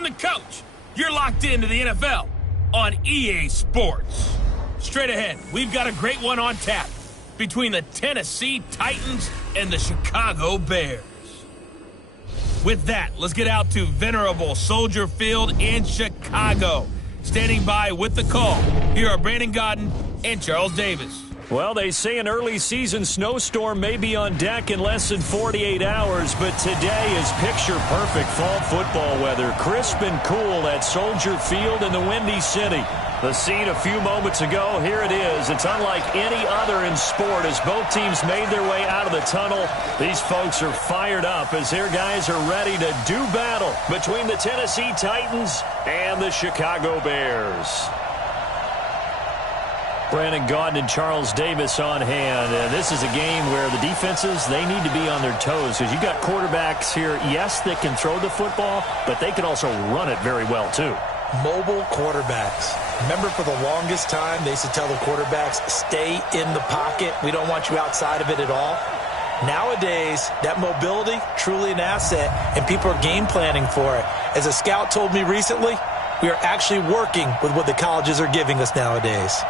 I'm the coach. You're locked into the NFL on EA Sports. Straight ahead, we've got a great one on tap between the Tennessee Titans and the Chicago Bears. With that, let's get out to venerable Soldier Field in Chicago. Standing by with the call, here are Brandon Godden and Charles Davis. Well, they say an early season snowstorm may be on deck in less than 48 hours, but today is picture-perfect fall football weather. Crisp and cool at Soldier Field in the Windy City. The scene a few moments ago, here it is. It's unlike any other in sport as both teams made their way out of the tunnel. These folks are fired up as their guys are ready to do battle between the Tennessee Titans and the Chicago Bears. Brandon Gaudin and Charles Davis on hand. And this is a game where the defenses, they need to be on their toes because you've got quarterbacks here, yes, that can throw the football, but they can also run it very well, too. Mobile quarterbacks. Remember, for the longest time, they used to tell the quarterbacks, stay in the pocket. We don't want you outside of it at all. Nowadays, that mobility, truly an asset, and people are game planning for it. As a scout told me recently, we are actually working with what the colleges are giving us nowadays.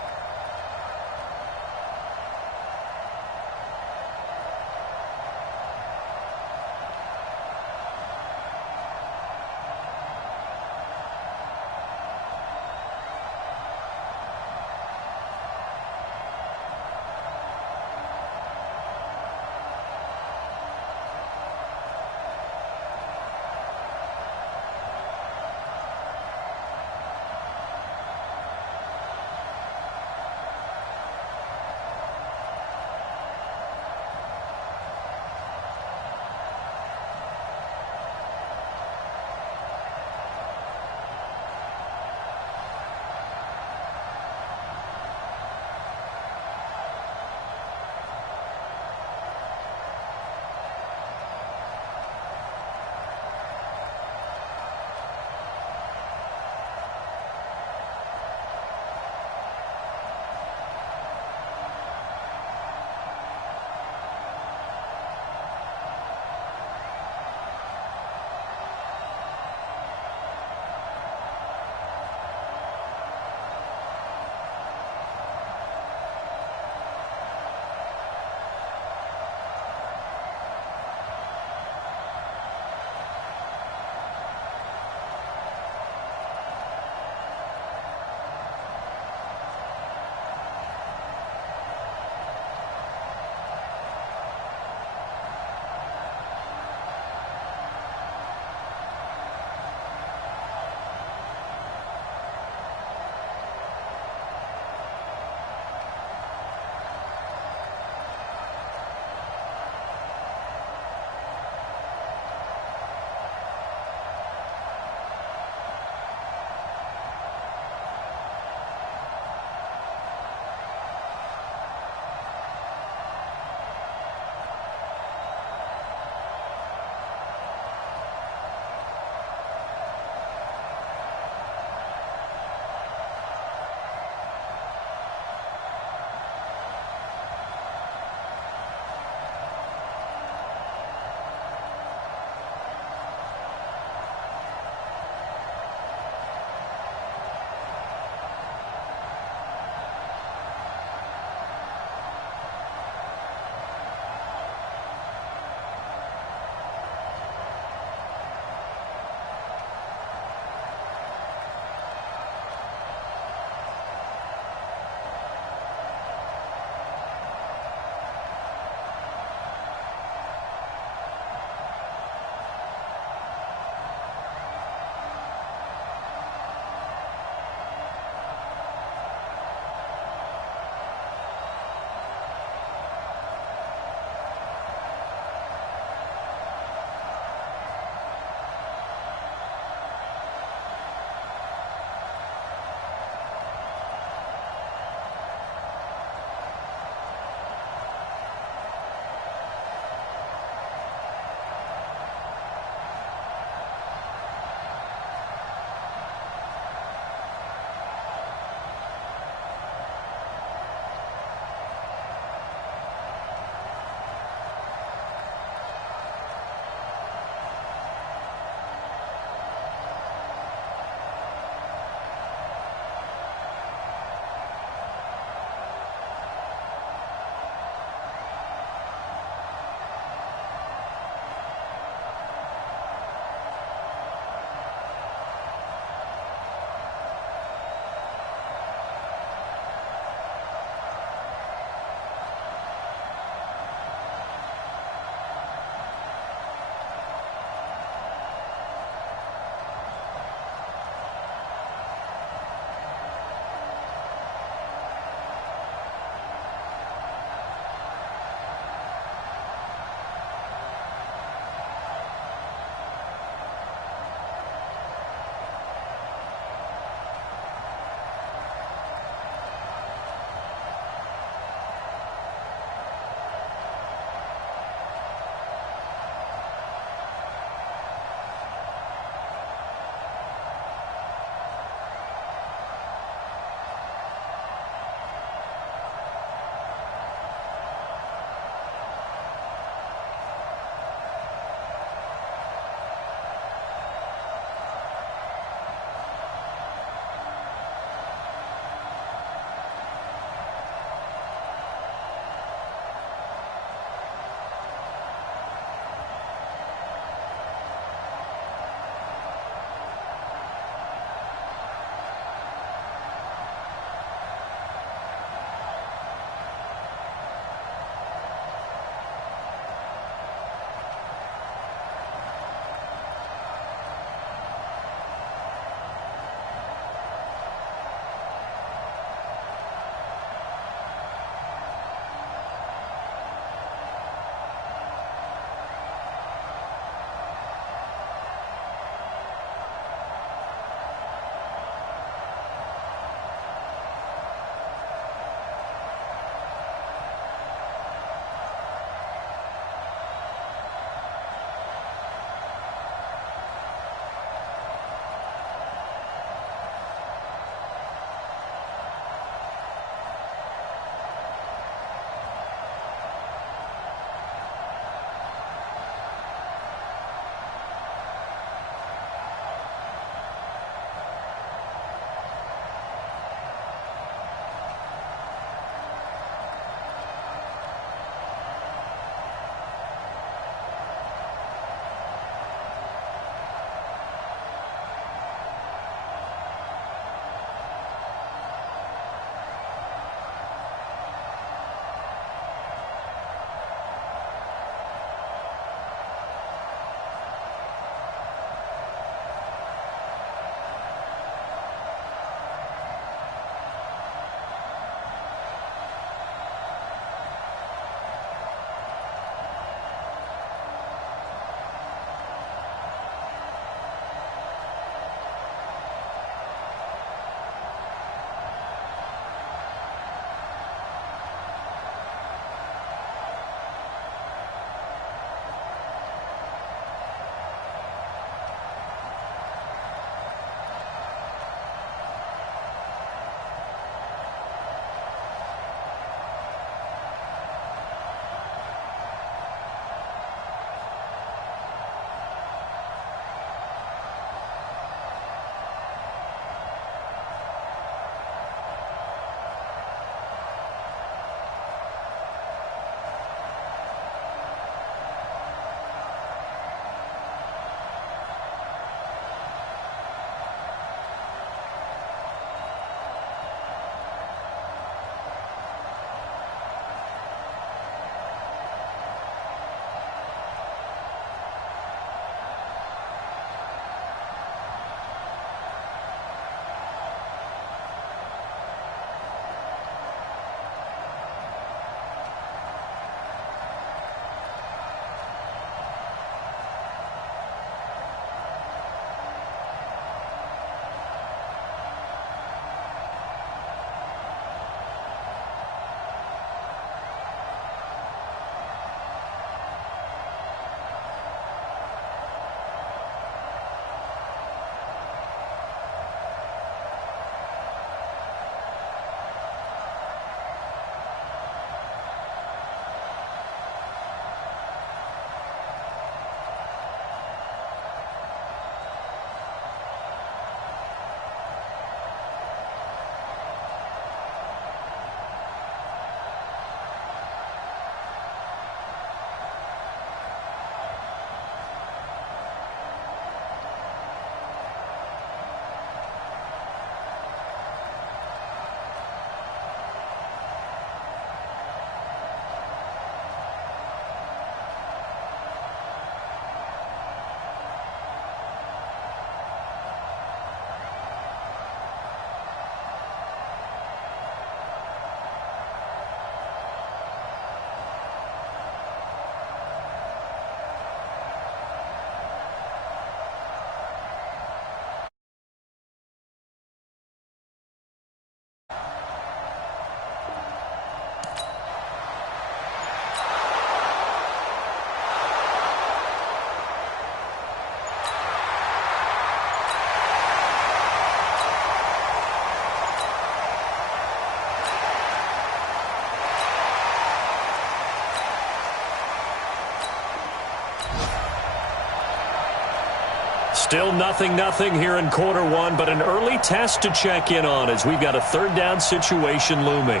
Still 0-0 here in quarter one, but an early test to check in on as we've got a third down situation looming.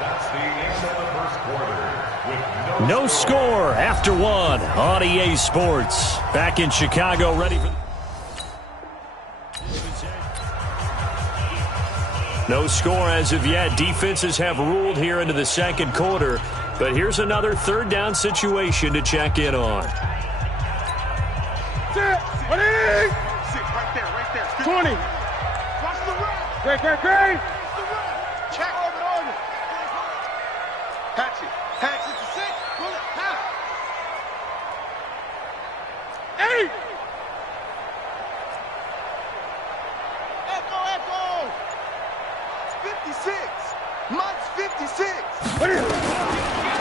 That's the end of the first quarter. With no score after one on EA Sports. Back in Chicago, ready for... No score as of yet. Defenses have ruled here into the second quarter, but here's another third down situation to check in on. 20. Right there. 20. Watch the run. Great. Check. On it. Hatch it to 6. Pull it. Now. 8. Echo. 56. Mike's 56.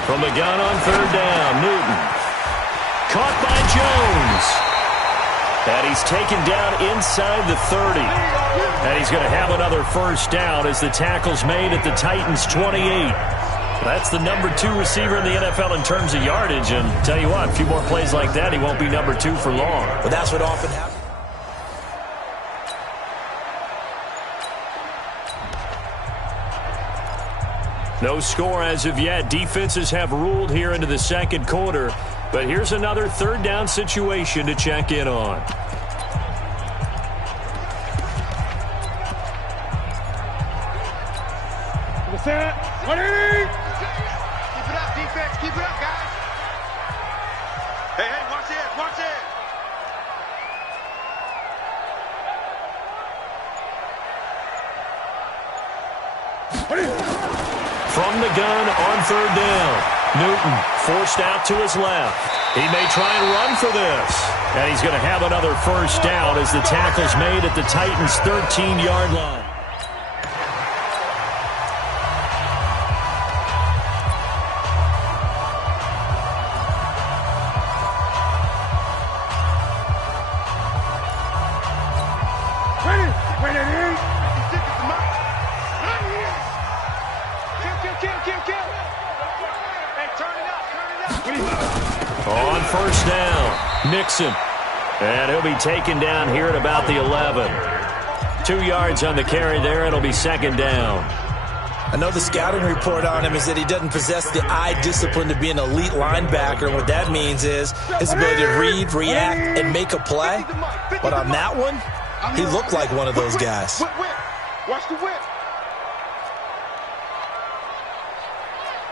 From the gun on third down, Newton. Caught by Jones. And he's taken down inside the 30. And he's going to have another first down as the tackle's made at the Titans' 28. That's the number 2 receiver in the NFL in terms of yardage. And tell you what, a few more plays like that, he won't be number 2 for long. But that's what often happens. No score as of yet. Defenses have ruled here into the second quarter. But here's another third down situation to check in on. Keep it up, defense. Keep it up, guys. Hey, watch it. From the gun on third down. Newton forced out to his left. He may try and run for this. And he's going to have another first down as the tackle's made at the Titans' 13-yard line. On first down, Mixon. And he'll be taken down here at about the 11. 2 yards on the carry there. It'll be second down. I know the scouting report on him is that he doesn't possess the eye discipline to be an elite linebacker. And what that means is his ability to read, react, and make a play. But on that one, he looked like one of those guys. Watch the whip.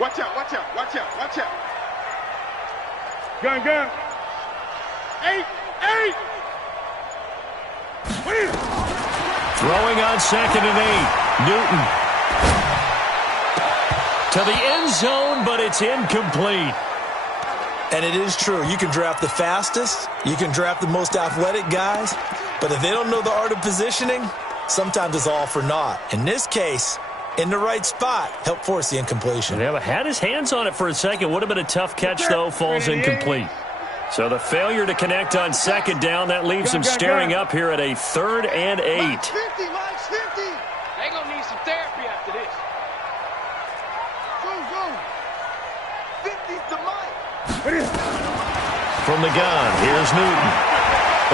Watch out. Gun. 8. Throwing on 2nd and 8. Newton. To the end zone, but it's incomplete. And it is true. You can draft the fastest. You can draft the most athletic guys. But if they don't know the art of positioning, sometimes it's all for naught. In this case, in the right spot, helped force the incompletion. Yeah, but had his hands on it for a second. Would have been a tough catch, though. Falls incomplete. So the failure to connect on second down, that leaves him staring up here at a 3rd and 8. Mike's 50. They're going to need some therapy after this. Go. 50's the Mike. From the gun, here's Newton.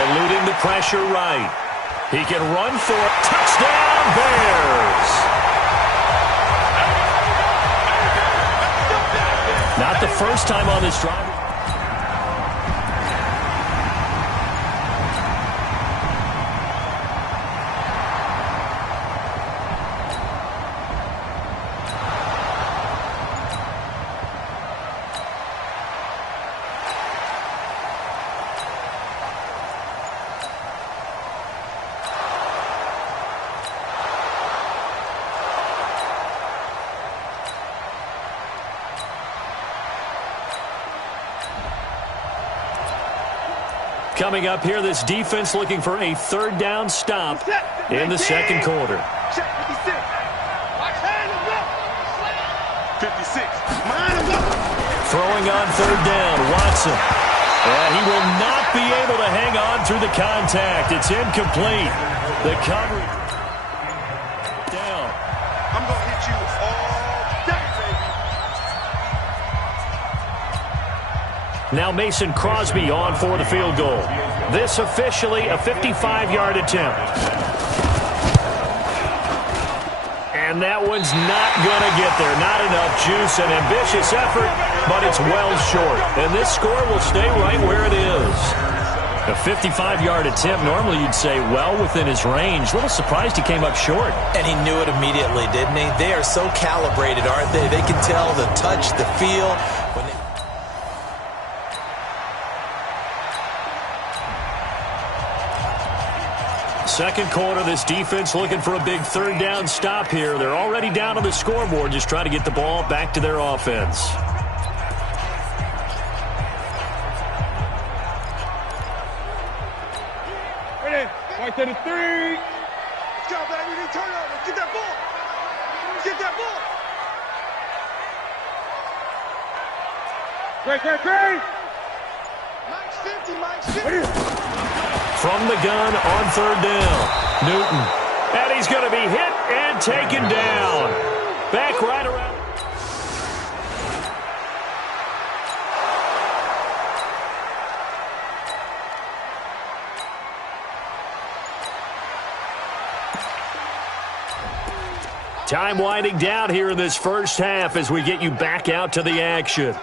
Eluding the pressure right. He can run for it. Touchdown, Bears! Not the first time on this drive. Coming up here, this defense looking for a 3rd down stop in the second quarter. 56. 56. Throwing on 3rd down, Watson. And he will not be able to hang on through the contact. It's incomplete. The cover down. I'm going to hit you all day, baby. Now Mason Crosby on for the field goal. This officially a 55-yard attempt. And that one's not going to get there. Not enough juice. An ambitious effort, but it's well short. And this score will stay right where it is. A 55-yard attempt, normally you'd say well within his range. A little surprised he came up short. And he knew it immediately, didn't he? They are so calibrated, aren't they? They can tell the touch, the feel. Second quarter, this defense looking for a big third down stop here. They're already down on the scoreboard, just trying to get the ball back to their offense. Right to the 3. Let's go, baby. We need turnover. Get that ball. Get that ball. Great. Mike's 50. From the gun on third down, Newton. And he's going to be hit and taken down. Back right around. Time winding down here in this first half as we get you back out to the action.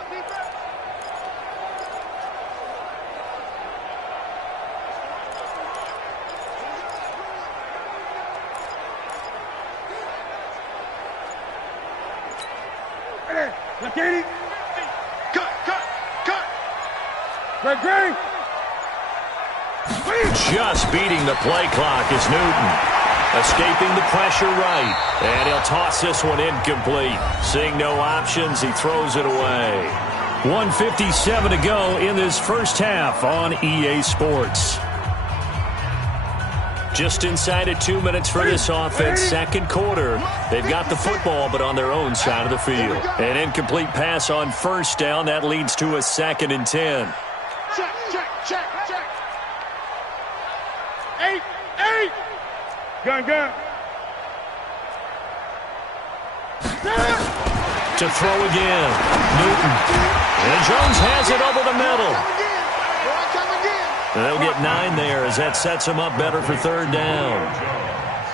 Great. Just beating the play clock is Newton. Escaping the pressure right. And he'll toss this one incomplete. Seeing no options, he throws it away. 1:57 to go in this first half on EA Sports. Just inside of 2 minutes for this offense. Second quarter. They've got the football, but on their own side of the field. An incomplete pass on first down. That leads to a 2nd and 10. Check. 8. Gun. To throw again. Newton. And Jones has it over the middle. They'll get 9 there as that sets them up better for third down.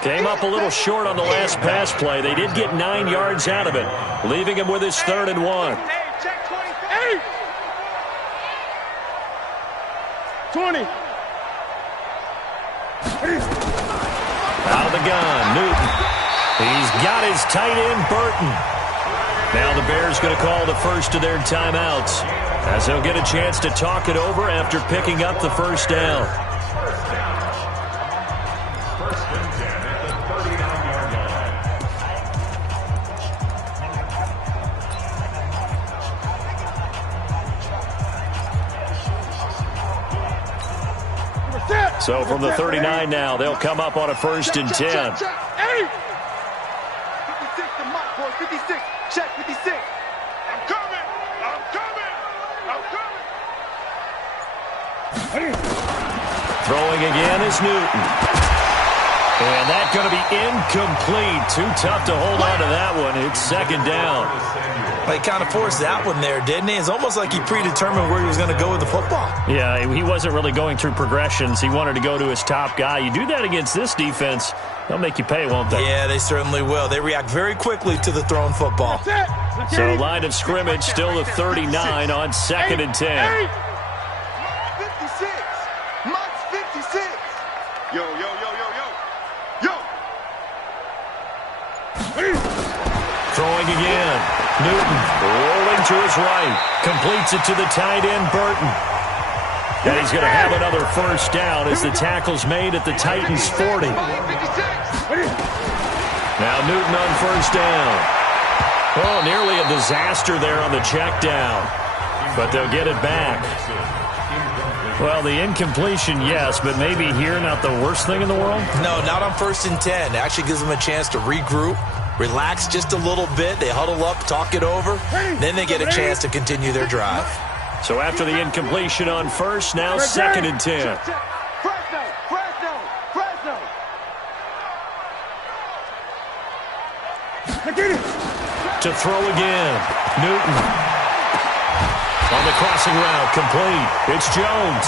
Came up a little short on the last pass play. They did get 9 yards out of it, leaving him with his 3rd and 1. 20. Out of the gun, Newton. He's got his tight end, Burton. Now the Bears going to call the first of their timeouts as they'll get a chance to talk it over after picking up the first down. First and 10 at the 39-yard line. So from the 39 now, they'll come up on a 1st and 10. 56 to Mike, boy. 56. Check 56. I'm coming. Throwing again is Newton. And that's going to be incomplete. Too tough to hold on to that one. It's 2nd down. He kind of forced that one there, didn't he? It's almost like he predetermined where he was going to go with the football. Yeah, he wasn't really going through progressions. He wanted to go to his top guy. You do that against this defense, they'll make you pay, won't they? Yeah, they certainly will. They react very quickly to the thrown football. So line of scrimmage still the 39 on 2nd and 10. 56. Mike's 56. Yo. Throwing again. Newton rolling to his right. Completes it to the tight end, Burton. And he's going to have another first down as the tackle's made at the Titans' 40. Now Newton on first down. Oh, nearly a disaster there on the check down. But they'll get it back. Well, the incompletion, yes, but maybe here not the worst thing in the world? No, not on 1st and 10. It actually gives them a chance to regroup, relax just a little bit. They huddle up, talk it over. Then they get a chance to continue their drive. So after the incompletion on first, now 2nd and 10. To throw again, Newton. On the crossing route, complete. It's Jones.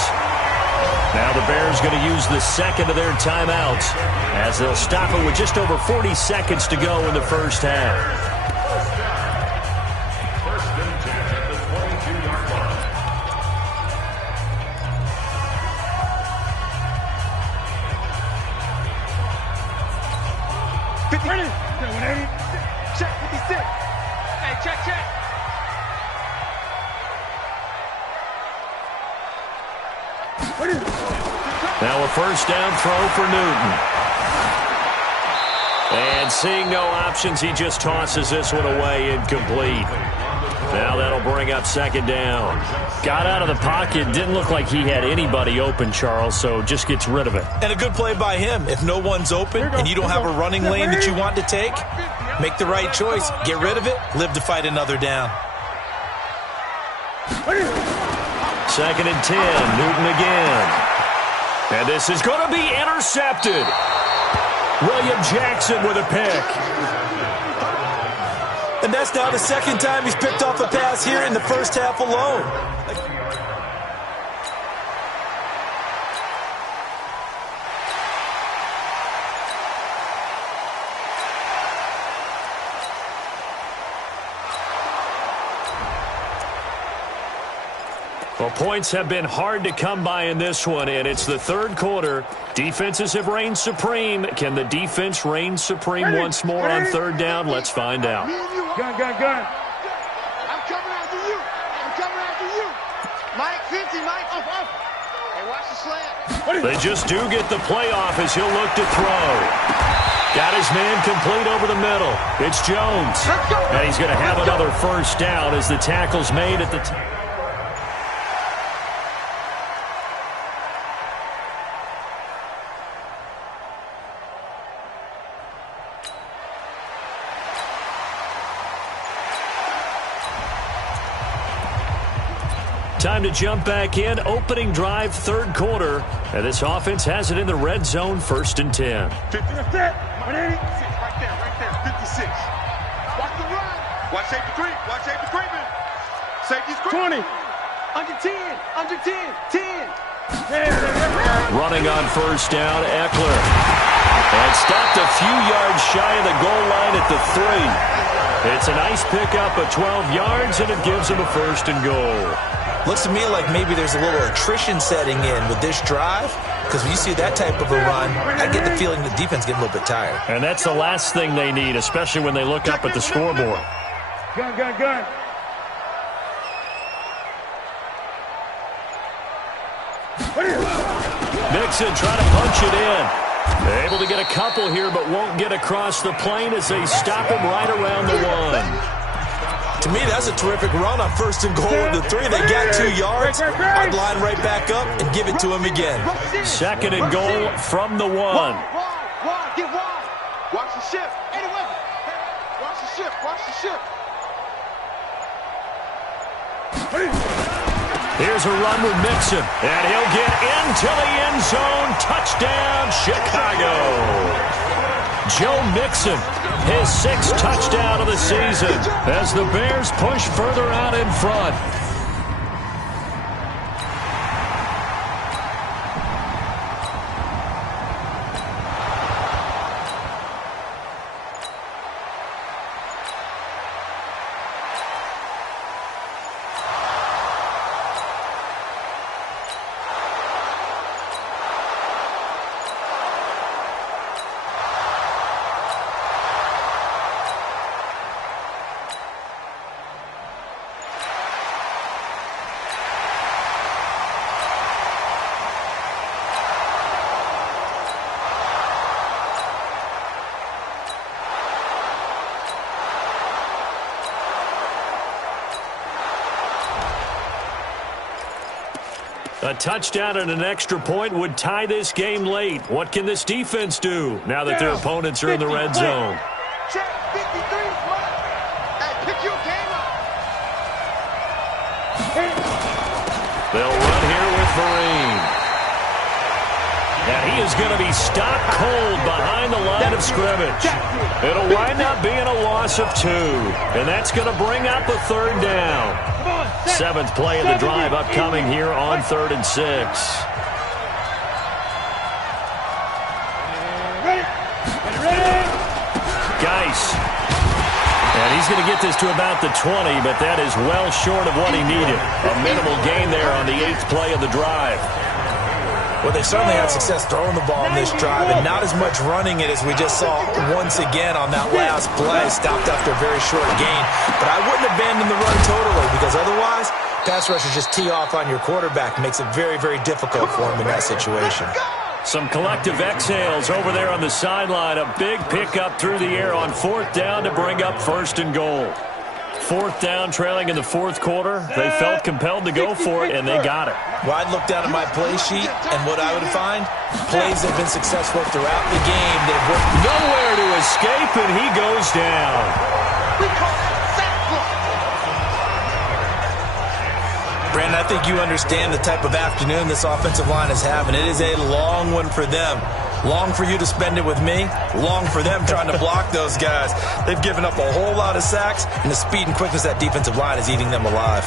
Now the Bears going to use the second of their timeouts as they'll stop it with just over 40 seconds to go in the first half. First and 10 at the 22-yard line. Ready? 180. Check 56. Hey, check. Now a first down throw for Newton. And seeing no options, he just tosses this one away, incomplete. Now that'll bring up second down. Got out of the pocket, didn't look like he had anybody open, Charles, so just gets rid of it. And a good play by him. If no one's open and you don't have a running lane that you want to take, make the right choice. Get rid of it. Live to fight another down. Second and 10, Newton again. And this is going to be intercepted. William Jackson with a pick. And that's now the second time he's picked off a pass here in the first half alone. Well, points have been hard to come by in this one, and it's the third quarter. Defenses have reigned supreme. Can the defense reign supreme once more on third down? Let's find out. Gun. I'm coming after you. Mike, 50, Mike. Off. Hey, watch the slant. They just do get the playoff as he'll look to throw. Got his man complete over the middle. It's Jones. And he's going to have another first down as the tackle's made at the time. Time to jump back in. Opening drive, third quarter. And this offense has it in the red zone, first and 10. 50. That's it. 180. Right there. 56. Watch the run. Watch safety creep. Man. Safety's creep. 20. Under 10. 10. Running on first down, Eckler. And stopped a few yards shy of the goal line at the 3. It's a nice pickup of 12 yards, and it gives him a first and goal. Looks to me like maybe there's a little attrition setting in with this drive, because when you see that type of a run, I get the feeling the defense getting a little bit tired. And that's the last thing they need, especially when they look up at the scoreboard. Gun. Mixon trying to punch it in. They're able to get a couple here, but won't get across the plane as they stop him right around the 1. To me, that's a terrific run on first and goal with the 3. They got 2 yards. I'd line right back up and give it to him again. Second and goal from the 1. Get wide. Watch the ship. Anyway. Watch the ship. Here's a run with Mixon, and he'll get into the end zone. Touchdown, Chicago. Joe Mixon, his 6th touchdown of the season as the Bears push further out in front. A touchdown and an extra point would tie this game late. What can this defense do now that their opponents are in the red zone? Check 53. Hey, pick your game up. They'll run here with Vereen. And he is going to be stopped cold behind the line of scrimmage. It'll wind up being a loss of 2. And that's going to bring up a 3rd down. 7th play of the drive upcoming here on 3rd and 6. Geis. And he's going to get this to about the 20, but that is well short of what he needed. A minimal gain there on the 8th play of the drive. Well, they certainly had success throwing the ball in this drive, and not as much running it as we just saw once again on that last play. Stopped after a very short gain. But I wouldn't abandon the run totally, because otherwise, pass rushers just tee off on your quarterback. Makes it very, very difficult for him in that situation. Some collective exhales over there on the sideline. A big pickup through the air on 4th down to bring up 1st and goal. 4th down, trailing in the 4th quarter. They felt compelled to go for it, and they got it. Well, I'd look down at my play sheet, and what I would find, plays that have been successful throughout the game that have worked. Nowhere to escape, and he goes down. We call that sack block. Brandon, I think you understand the type of afternoon this offensive line is having. It is a long one for them. Long for you to spend it with me. Long for them trying to block those guys. They've given up a whole lot of sacks, and the speed and quickness of that defensive line is eating them alive.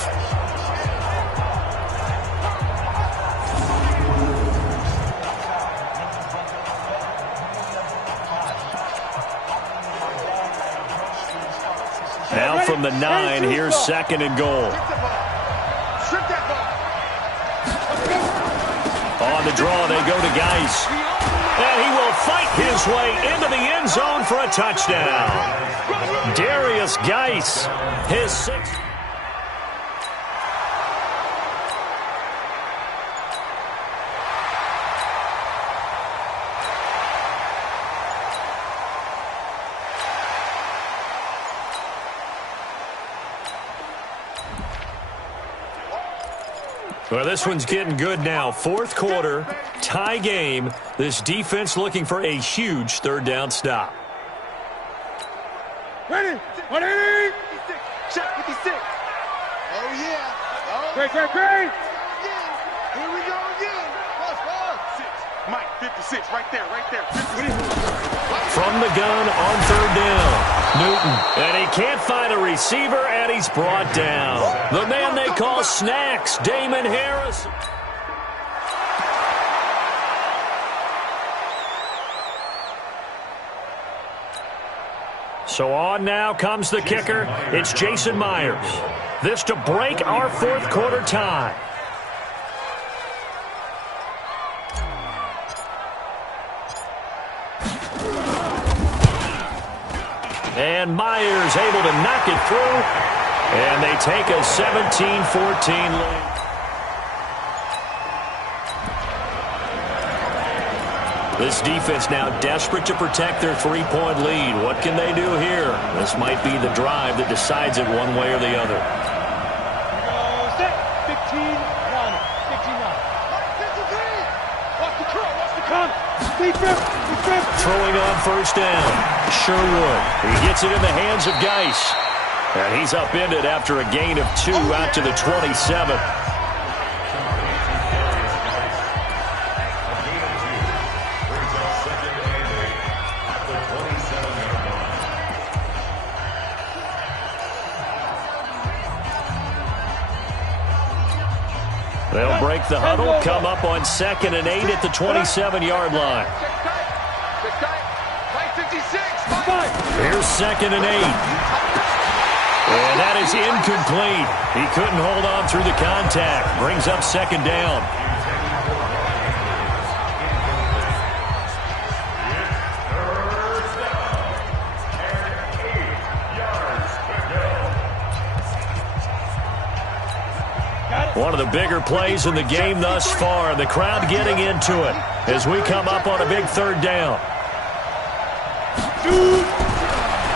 Now from the 9, here's 2nd and goal. On the draw, they go to Geis. And he will fight his way into the end zone for a touchdown. Darius Geis, his 6th. Well, this one's getting good now. 4th quarter, tie game. This defense looking for a huge 3rd down stop. Ready? 180. Check 56. Oh, yeah. Oh, great. Here we go again. +5. 6. Mike, 56. Right there. 56. From the gun on 3rd down. Newton. And he can't find a receiver, and he's brought down. The man they call Snacks, Damon Harris. So on now comes the kicker. It's Jason Myers. This to break our 4th quarter tie. And Myers able to knock it through. And they take a 17-14 lead. This defense now desperate to protect their 3-point lead. What can they do here? This might be the drive that decides it one way or the other. 15-9. Throwing on 1st down. Sherwood. He gets it in the hands of Geis. And he's upended after a gain of 2 out to the 27. They'll break the huddle, come up on 2nd and 8 at the 27-yard line. Here's 2nd and 8. And that is incomplete. He couldn't hold on through the contact. Brings up 2nd down. One of the bigger plays in the game thus far. The crowd getting into it as we come up on a big 3rd down.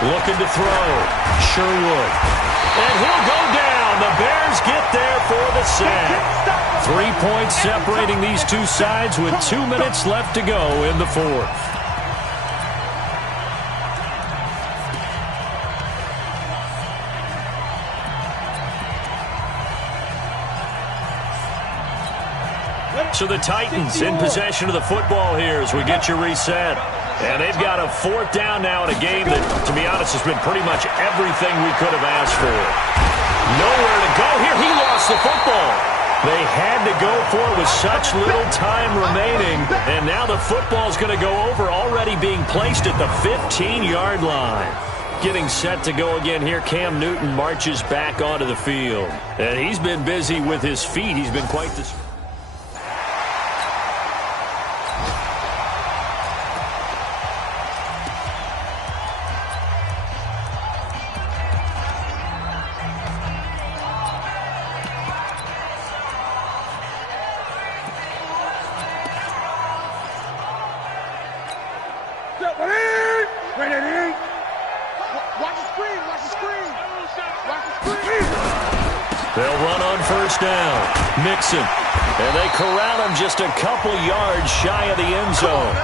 Looking to throw. Sherwood. And he'll go down. The Bears get there for the sack. 3 points separating these two sides with 2 minutes left to go in the 4th. So the Titans in possession of the football here as we get you reset. And they've got a 4th down now in a game that, to be honest, has been pretty much everything we could have asked for. Nowhere to go here. He lost the football. They had to go for it with such little time remaining. And now the football's going to go over, already being placed at the 15-yard line. Getting set to go again here, Cam Newton marches back onto the field. And he's been busy with his feet. He's been quite the... They'll run on 1st down. Mixon. And they corral him just a couple yards shy of the end zone.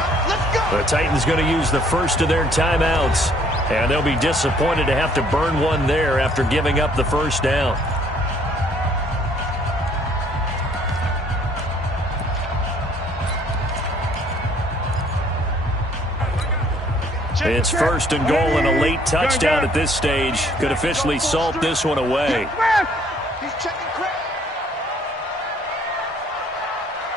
The Titans going to use the first of their timeouts. And they'll be disappointed to have to burn one there after giving up the 1st down. It's 1st and goal and a late touchdown at this stage. Could officially salt this one away. He's checking Craig.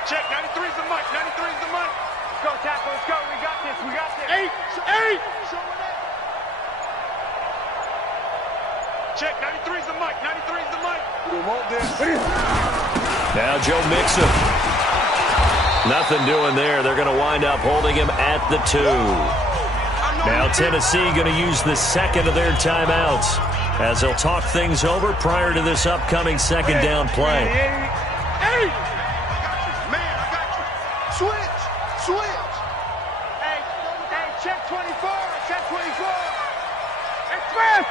Check, 93's the mic, 93's the mic. Let's go, tackle, let's go. We got this, we got this. 8. Check, 93's the mic, 93's the mic. We want this. Now Joe Mixon. Nothing doing there. They're going to wind up holding him at the 2. Now Tennessee going to use the 2nd of their timeouts as they'll talk things over prior to this upcoming 2nd down play. Hey! Man, I got you. Switch. Hey, check 24. Check 24. Hey, Smith.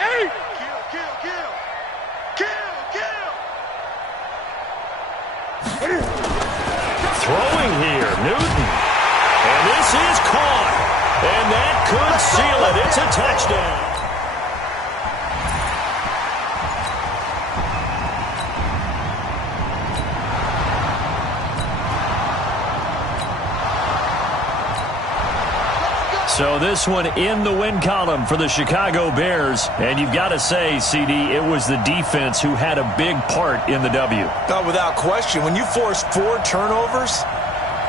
Hey! Kill. Throwing here, Newton. And this is caught. And that could seal it. It's a touchdown. So this one in the win column for the Chicago Bears. And you've got to say, CD, it was the defense who had a big part in the W. No, without question. When you force 4 turnovers,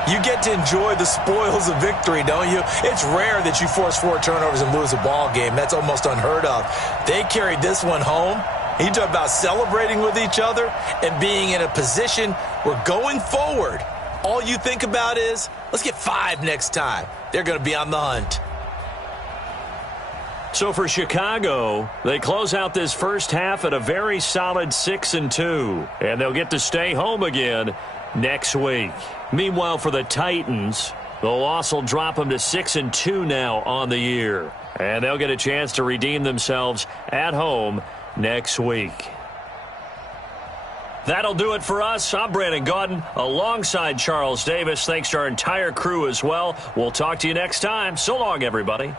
you get to enjoy the spoils of victory, don't you? It's rare that you force 4 turnovers and lose a ball game. That's almost unheard of. They carried this one home. You talk about celebrating with each other and being in a position where going forward, all you think about is, let's get 5 next time. They're going to be on the hunt. So for Chicago, they close out this first half at a very solid 6-2. And they'll get to stay home again next week. Meanwhile, for the Titans, the loss will drop them to 6-2 now on the year. And they'll get a chance to redeem themselves at home next week. That'll do it for us. I'm Brandon Gaudin alongside Charles Davis. Thanks to our entire crew as well. We'll talk to you next time. So long, everybody.